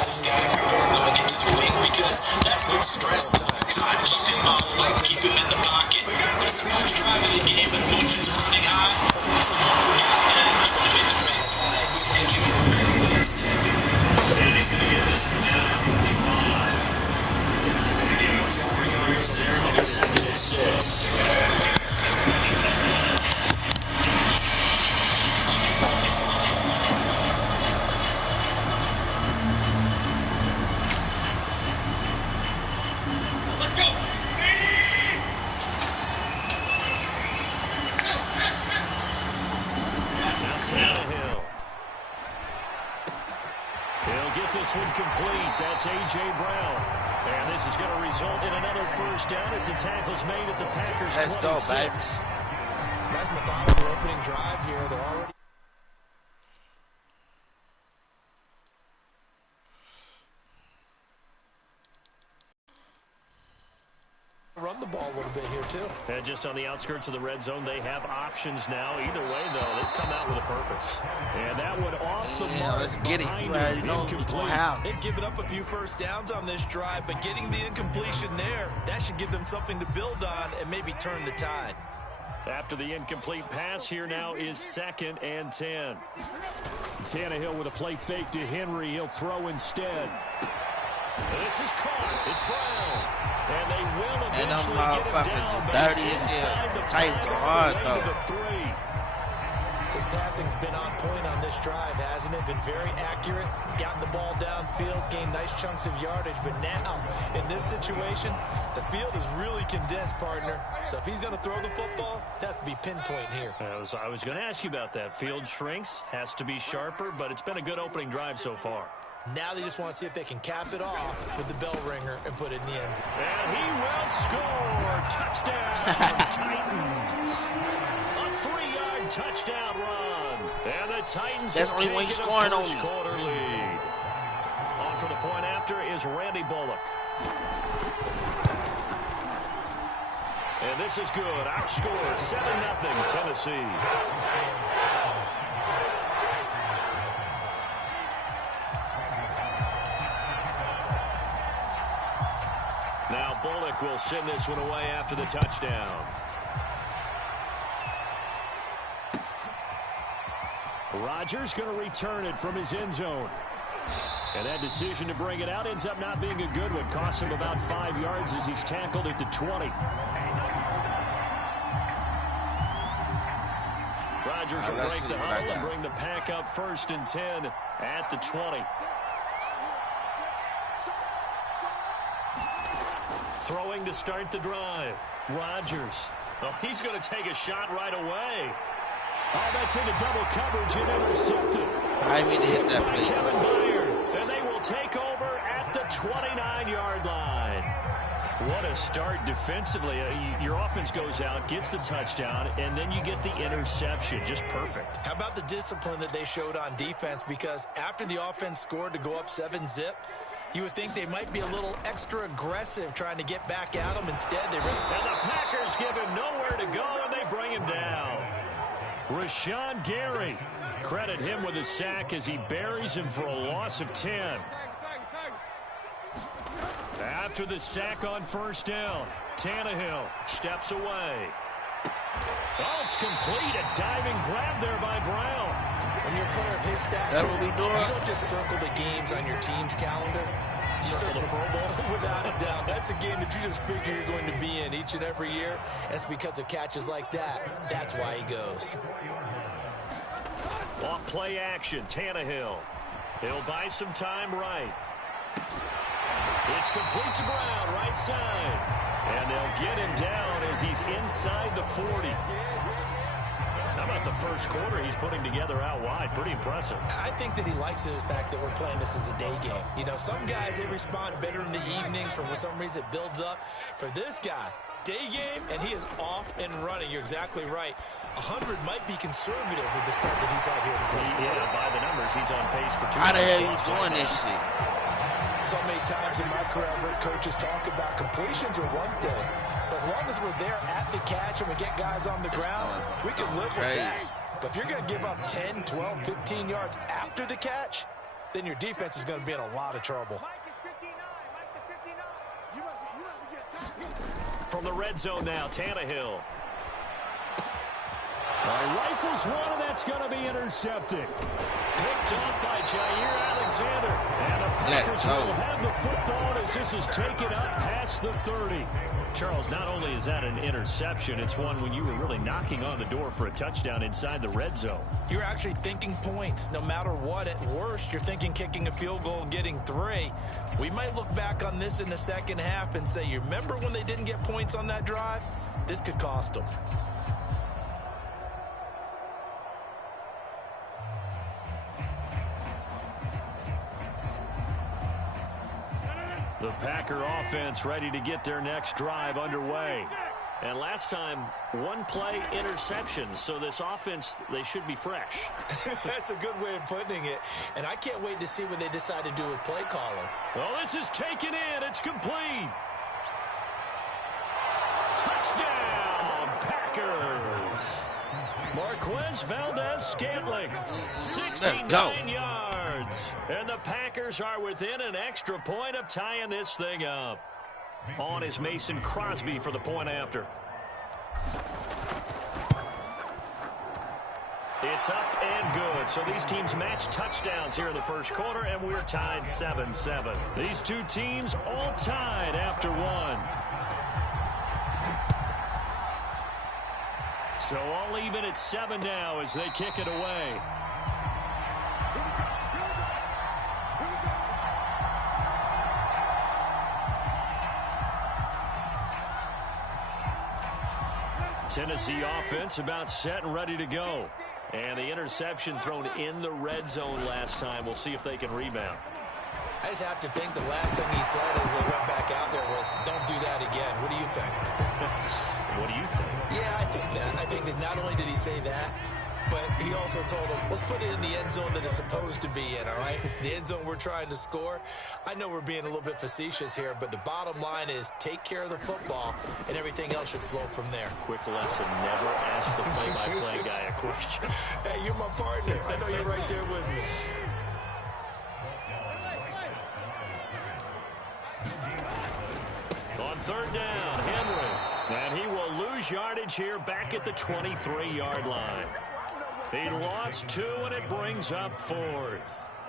tells this guy before going into the wing, because that's what stress time. Keep him light, keep him in the pocket. This is the first drive of the game with motions running high. Someone forgot that. Try to make the big play and give it to Winnin instead. And he's going to get this one down for 45. And give him 4 yards there. It'll be 2nd and 6. Complete. That's A.J. Brown. And this is going to result in another first down as the tackle's made at the Packers' 26. Let's go, baby. Nice methodical opening drive here. They're already run the ball a little bit here, too. And just on the outskirts of the red zone, they have options now. Either way, though, they've come out with a purpose. And that would off the mark. Let's get it. You already know how. They've given up a few first downs on this drive, but getting the incompletion there, that should give them something to build on and maybe turn the tide. After the incomplete pass, here now is 2nd and 10. Tannehill with a play fake to Henry. He'll throw instead. This is caught. It's Brown. And they will eventually get him down. Dirty as hell. Tight go hard, though. His passing's been on point on this drive, hasn't it? Been very accurate. Gotten the ball downfield, gained nice chunks of yardage. But now, in this situation, the field is really condensed, partner. So if he's going to throw the football, that has to be pinpoint here. I was going to ask you about that. Field shrinks, has to be sharper, but it's been a good opening drive so far. Now they just want to see if they can cap it off with the bell ringer and put it in the end zone. And he will score. Touchdown, Titans. A 3-yard touchdown run. And the Titans have taken a first-quarter lead. On for the point after is Randy Bullock. And this is good. Our score, 7-0 Tennessee. Now Bullock will send this one away after the touchdown. Rodgers going to return it from his end zone. And that decision to bring it out ends up not being a good one. Costs him about 5 yards as he's tackled at the 20. Rodgers will break the huddle and bring the pack up 1st and 10 at the 20. Throwing to start the drive. Rodgers. Oh, he's going to take a shot right away. Oh, that's into double coverage and intercepted. I mean to hit that play. Kevin Byard. And they will take over at the 29-yard line. What a start defensively. Your offense goes out, gets the touchdown, and then you get the interception. Just perfect. How about the discipline that they showed on defense? Because after the offense scored to go up 7-zip, you would think they might be a little extra aggressive trying to get back at them. Instead, they... And the Packers give him nowhere to go, and they bring him down. Rashawn Gary. Credit him with a sack as he buries him for a loss of 10. After the sack on 1st down, Tannehill steps away. Oh, it's complete. A diving grab there by Brown. When you're a player of his stature, you don't just circle the games on your team's calendar. You circle the Pro Bowl. Without a doubt. That's a game that you just figure you're going to be in each and every year. And it's because of catches like that. That's why he goes. Off play action, Tannehill. He'll buy some time right. It's complete to Brown, right side. And they'll get him down as he's inside the 40. How about the first quarter he's putting together out wide? Pretty impressive. I think that he likes the fact that we're playing this as a day game. You know, some guys, they respond better in the evenings. For some reason, it builds up. For this guy, day game, and he is off and running. You're exactly right. 100 might be conservative with the start that he's had here in the first quarter. Yeah, by the numbers, he's on pace for 2. How the hell are you doing this shit? So many times in my career, I've heard coaches talk about completions are one thing. But as long as we're there at the catch and we get guys on the ground, we can live with that. But if you're going to give up 10, 12, 15 yards after the catch, then your defense is going to be in a lot of trouble. From the red zone now, Tannehill. Rifles one, and that's going to be intercepted. Picked off by Jair Alexander. And the Packers will have the football as this is taken up past the 30. Charles, not only is that an interception, it's one when you were really knocking on the door for a touchdown inside the red zone. You're actually thinking points. No matter what, at worst, you're thinking kicking a field goal and getting 3. We might look back on this in the second half and say, you remember when they didn't get points on that drive? This could cost them. The Packer offense ready to get their next drive underway. And last time, one play interception. So this offense, they should be fresh. That's a good way of putting it. And I can't wait to see what they decide to do with play calling. Well, this is taken in. It's complete. Touchdown, Packers. Marquez Valdez-Scantling, 69 yards. And the Packers are within an extra point of tying this thing up. On is Mason Crosby for the point after. It's up and good. So these teams match touchdowns here in the first quarter, and we're tied 7-7. These two teams all tied after one. So all even at 7 now as they kick it away. Tennessee offense about set and ready to go. And the interception thrown in the red zone last time. We'll see if they can rebound. I just have to think the last thing he said as they went back out there was, don't do that again. What do you think? What do you think? Yeah, I think that. I think that not only did he say that, but he also told him, let's put it in the end zone that it's supposed to be in, all right? The end zone we're trying to score. I know we're being a little bit facetious here, but the bottom line is take care of the football, and everything else should flow from there. Quick lesson, never ask the play-by-play guy a question. Hey, you're my partner. I know you're right there with me. On third down, Henry. And he will lose yardage here back at the 23-yard line. He lost 2, and it brings up 4th.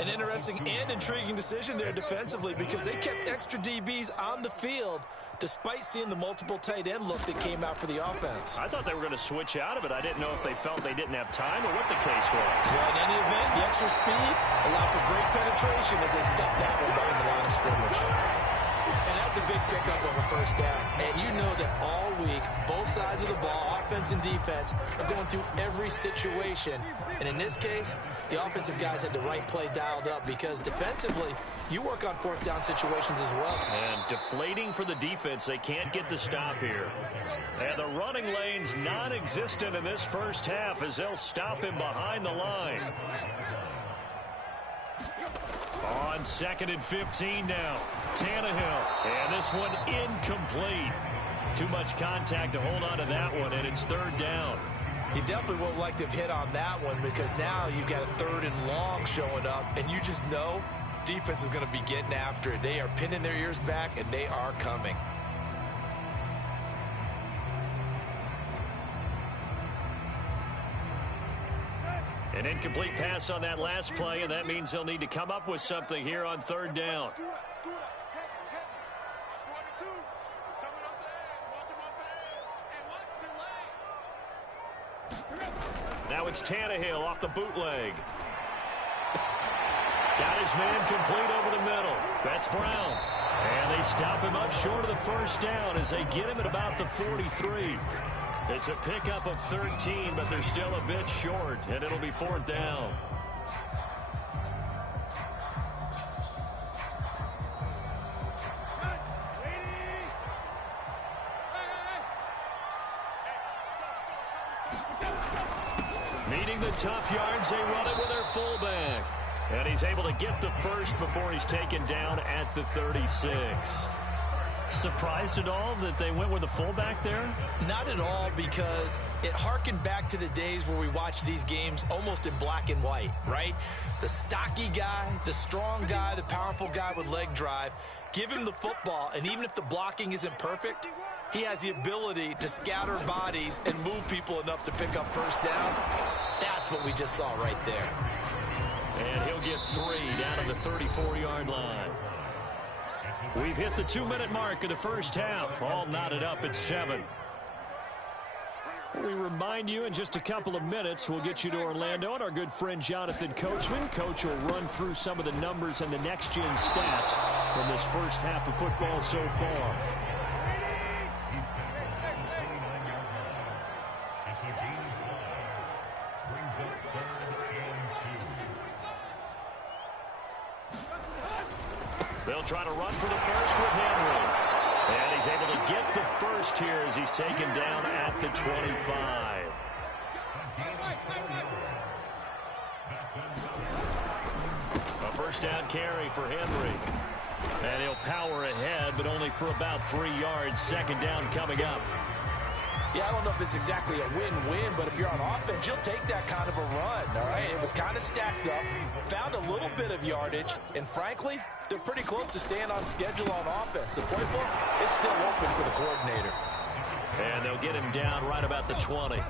An interesting and intriguing decision there defensively because they kept extra DBs on the field despite seeing the multiple tight end look that came out for the offense. I thought they were going to switch out of it. I didn't know if they felt they didn't have time or what the case was. Well, in any event, the extra speed allowed for great penetration as they stuffed that one behind the line of scrimmage. And that's a big pickup of a first down. And you know that all week, both sides of the ball, offense and defense, are going through every situation. And in this case, the offensive guys had the right play dialed up because defensively, you work on fourth down situations as well. And deflating for the defense. They can't get the stop here. And the running lane's non-existent in this first half as they'll stop him behind the line. On 2nd and 15 now, Tannehill, and this one incomplete. Too much contact to hold on to that one, and it's 3rd down. You definitely won't like to have hit on that one because now you've got a 3rd and long showing up, and you just know defense is going to be getting after it. They are pinning their ears back, and they are coming. An incomplete pass on that last play, and that means they'll need to come up with something here on 3rd down. Now it's Tannehill off the bootleg. Got his man complete over the middle. That's Brown. And they stop him up short of the first down as they get him at about the 43. It's a pickup of 13, but they're still a bit short, and it'll be 4th down. Needing the tough yards, they run it with their fullback. And he's able to get the first before he's taken down at the 36. Surprised at all that they went with a fullback there? Not at all, because it harkened back to the days where we watched these games almost in black and white, right? The stocky guy, the strong guy, the powerful guy with leg drive. Give him the football, and even if the blocking isn't perfect, he has the ability to scatter bodies and move people enough to pick up first downs. That's what we just saw right there. And he'll get 3 down at the 34-yard line. We've hit the 2-minute mark of the first half. All knotted up at 7. We remind you in just a couple of minutes, we'll get you to Orlando and our good friend Jonathan Coachman. Coach will run through some of the numbers and the next-gen stats from this first half of football so far. They'll try to run for the first with Henry. And he's able to get the first here as he's taken down at the 25. A first down carry for Henry. And he'll power ahead, but only for about 3 yards. Second down coming up. Yeah, I don't know if it's exactly a win-win, but if you're on offense, you'll take that kind of a run, all right? It was kind of stacked up, found a little bit of yardage, and frankly, they're pretty close to staying on schedule on offense. The playbook is still open for the coordinator. And they'll get him down right about the 20.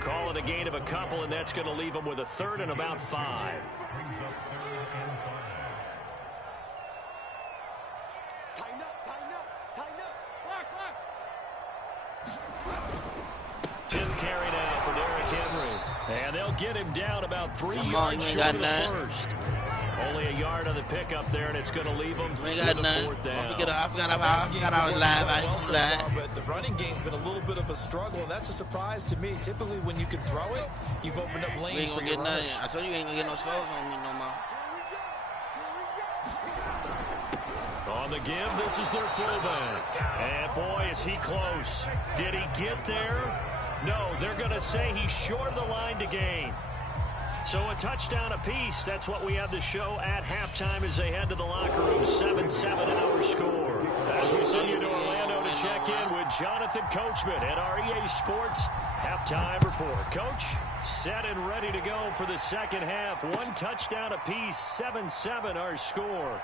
Call it a gain of a couple, and that's going to leave him with a 3rd and about 5. Carry now for Derrick Henry. And they'll get him down about 3 yards short of the first. Only a yard on the pickup there, and it's going to leave him with a 4th down. I forgot I was live. But the running game's been a little bit of a struggle, and that's a surprise to me. Typically, when you can throw it, you've opened up lanes for your runners. I told you ain't going to get no scores on me no more. On the give, this is their fullback. And boy, is he close. Did he get there? No, they're going to say he's short of the line to gain. So a touchdown apiece. That's what we have to show at halftime as they head to the locker room. 7-7 our score. As we send you to Orlando to check in with Jonathan Coachman at our EA Sports halftime report. Coach, set and ready to go for the second half. 1 touchdown apiece. 7-7 our score.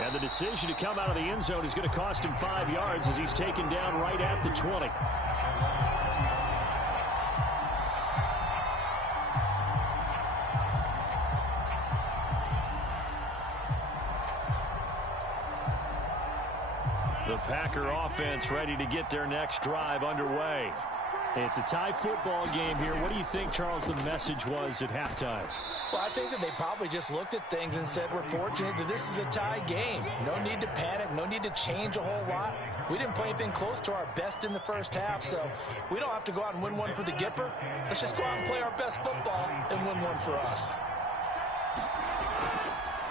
And the decision to come out of the end zone is going to cost him 5 yards as he's taken down right at the 20. The Packer offense ready to get their next drive underway. It's a tie football game here. What do you think, Charles, the message was at halftime? Well, I think that they probably just looked at things and said, we're fortunate that this is a tie game. No need to panic, no need to change a whole lot. We didn't play anything close to our best in the first half, so we don't have to go out and win one for the Gipper. Let's just go out and play our best football and win one for us.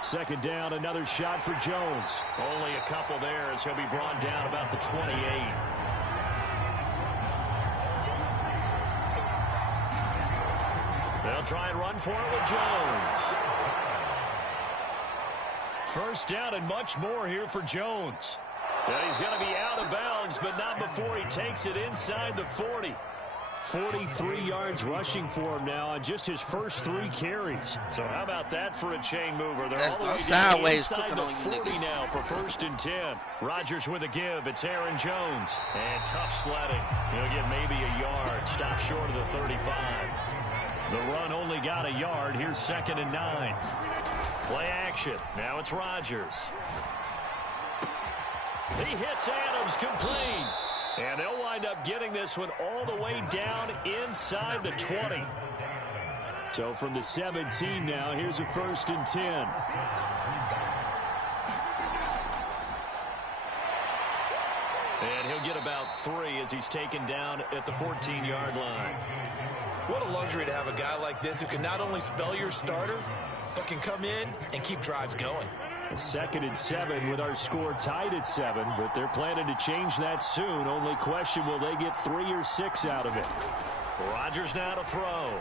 Second down, another shot for Jones. Only a couple there as he'll be brought down about the 28. They'll try and run for it with Jones. First down and much more here for Jones. And he's going to be out of bounds, but not before he takes it inside the 40. 43 yards rushing for him now on just his first 3 carries. So how about that for a chain mover? They're all the way down inside the 40 now for 1st and 10. Rodgers with a give. It's Aaron Jones. And tough sledding. He'll get maybe a yard. Stop short of the 35. The run only got a yard. Here's 2nd and 9. Play action. Now it's Rodgers. He hits Adams complete. And they'll wind up getting this one all the way down inside the 20. So from the 17 now, here's a 1st and 10. And he'll get about 3 as he's taken down at the 14-yard line. What a luxury to have a guy like this who can not only spell your starter, but can come in and keep drives going. 2nd and 7 with our score tied at 7, but they're planning to change that soon. Only question, will they get 3 or 6 out of it? Rodgers now to throw.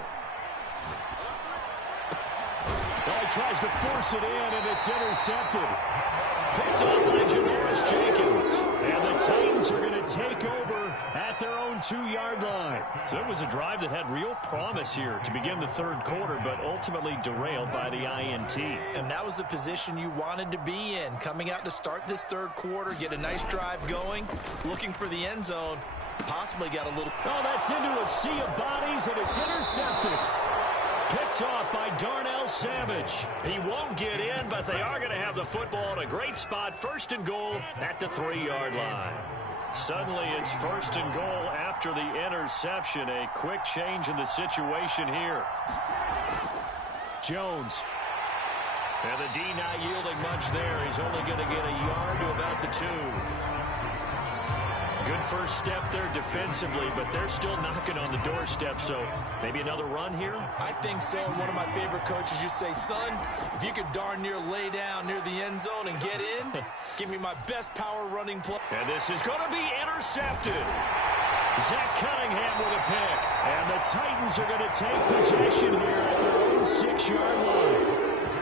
tries to force it in, and it's intercepted. Picked off by Janoris Jenkins. And the Titans are going to take over at their own 2-yard line. So it was a drive that had real promise here to begin the third quarter, but ultimately derailed by the INT. And that was the position you wanted to be in. Coming out to start this third quarter, get a nice drive going, looking for the end zone. Possibly got a little... Oh, that's into a sea of bodies, and it's intercepted. Picked off by Darnell Savage. He won't get in, but they are going to have the football in a great spot. First and goal at the 3-yard line. Suddenly it's first and goal after the interception. A quick change in the situation here. Jones. And the D not yielding much there. He's only going to get a yard to about the 2. Good first step there defensively, but they're still knocking on the doorstep, so maybe another run here? I think so. One of my favorite coaches used to say, son, if you could darn near lay down near the end zone and get in, give me my best power running play. And this is going to be intercepted. Zach Cunningham with a pick. And the Titans are going to take possession here at their own 6-yard line.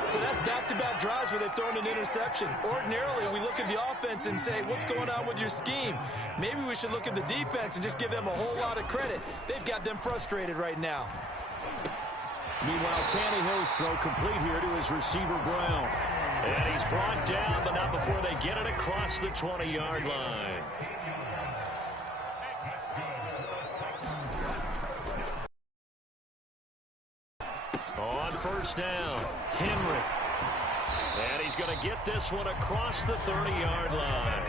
So that's back-to-back drives where they've thrown an interception. Ordinarily, we look at the offense and say, what's going on with your scheme? Maybe we should look at the defense and just give them a whole lot of credit. They've got them frustrated right now. Meanwhile, Tannehill's throw complete here to his receiver, Brown. And he's brought down, but not before they get it across the 20-yard line. On first down, Henry. And he's going to get this one across the 30-yard line.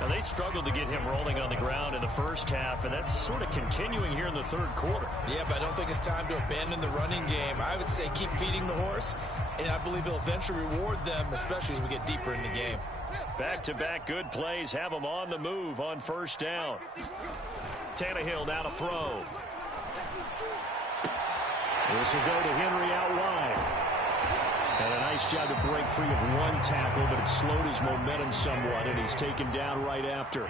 Now, they struggled to get him rolling on the ground in the first half, and that's sort of continuing here in the third quarter. Yeah, but I don't think it's time to abandon the running game. I would say keep feeding the horse, and I believe he'll eventually reward them, especially as we get deeper in the game. Back-to-back good plays have him on the move on first down. Tannehill now to throw. This will go to Henry out wide. And a nice job to break free of one tackle, but it slowed his momentum somewhat, and he's taken down right after.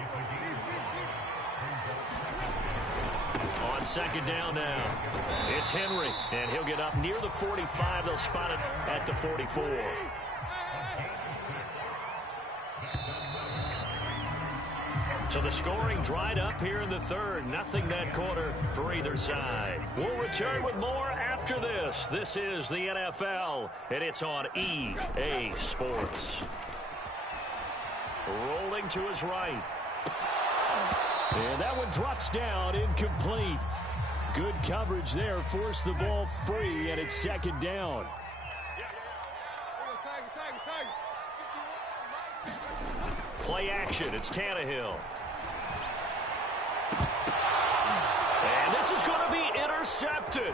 On second down now, it's Henry, and he'll get up near the 45. They'll spot it at the 44. So the scoring dried up here in the third. Nothing that quarter for either side. We'll return with more after this. This is the NFL, and it's on EA Sports. Rolling to his right. And that one drops down, incomplete. Good coverage there, forced the ball free, and it's second down. Play action, it's Tannehill. And this is going to be intercepted.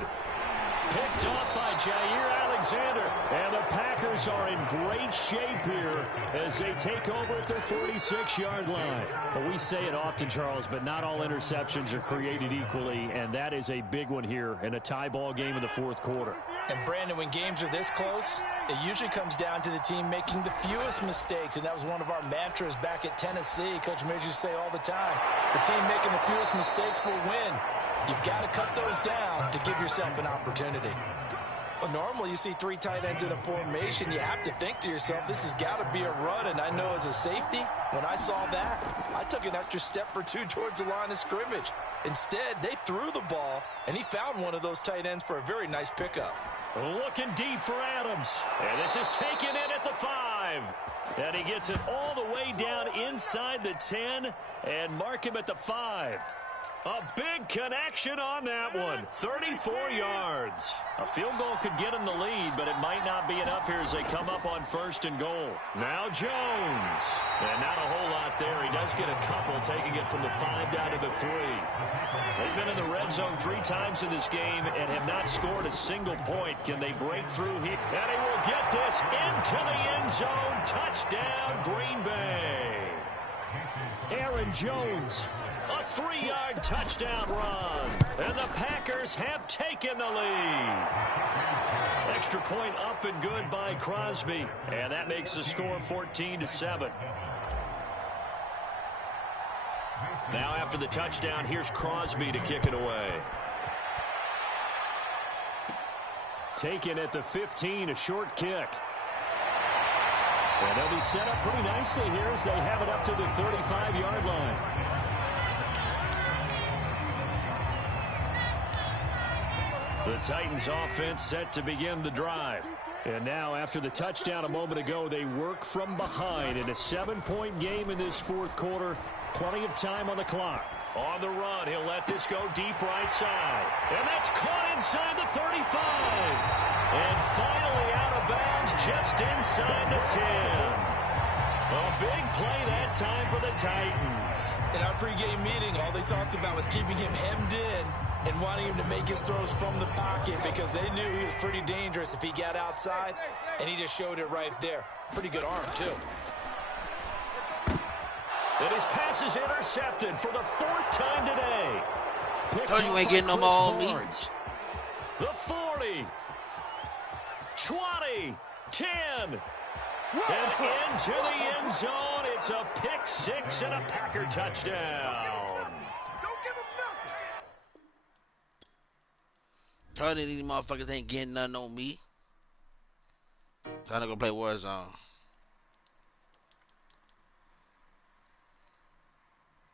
Picked off by Jair Alexander. And the Packers are in great shape here as they take over at their 46-yard line. Well, we say it often, Charles, but not all interceptions are created equally, and that is a big one here in a tie ball game in the fourth quarter. And, Brandon, when games are this close, it usually comes down to the team making the fewest mistakes, and that was one of our mantras back at Tennessee. Coach Major used to say all the time, the team making the fewest mistakes will win. You've got to cut those down to give yourself an opportunity. Well, normally you see three tight ends in a formation, you have to think to yourself, this has got to be a run, and I know as a safety, when I saw that, I took an extra step or two towards the line of scrimmage. Instead, they threw the ball, and he found one of those tight ends for a very nice pickup. Looking deep for Adams. And this is taken in at the 5. And he gets it all the way down inside the 10 and mark him at the 5. A big connection on that one. 34 yards. A field goal could get him the lead, but it might not be enough here as they come up on first and goal. Now Jones. And not a whole lot there. He does get a couple, taking it from the 5 down to the 3. They've been in the red zone 3 times in this game and have not scored a single point. Can they break through here? And he will get this into the end zone. Touchdown, Green Bay. Aaron Jones. A 3-yard touchdown run. And the Packers have taken the lead. Extra point up and good by Crosby. And that makes the score 14-7. Now after the touchdown, here's Crosby to kick it away. Taken at the 15, a short kick. And they'll be set up pretty nicely here as they have it up to the 35-yard line. The Titans offense set to begin the drive. And now after the touchdown a moment ago, they work from behind in a 7-point game in this fourth quarter. Plenty of time on the clock. On the run, he'll let this go deep right side. And that's caught inside the 35. And finally out of bounds just inside the 10. A big play that time for the Titans. In our pregame meeting, all they talked about was keeping him hemmed in and wanting him to make his throws from the pocket because they knew he was pretty dangerous if he got outside, and he just showed it right there. Pretty good arm, too. And his pass is intercepted for the 4th time today. Told you ain't getting no more on me. The 40, 20, 10, and into the end zone. It's a pick six and a Packer touchdown. Told you these motherfuckers ain't getting nothing on me. Trying to go play Warzone.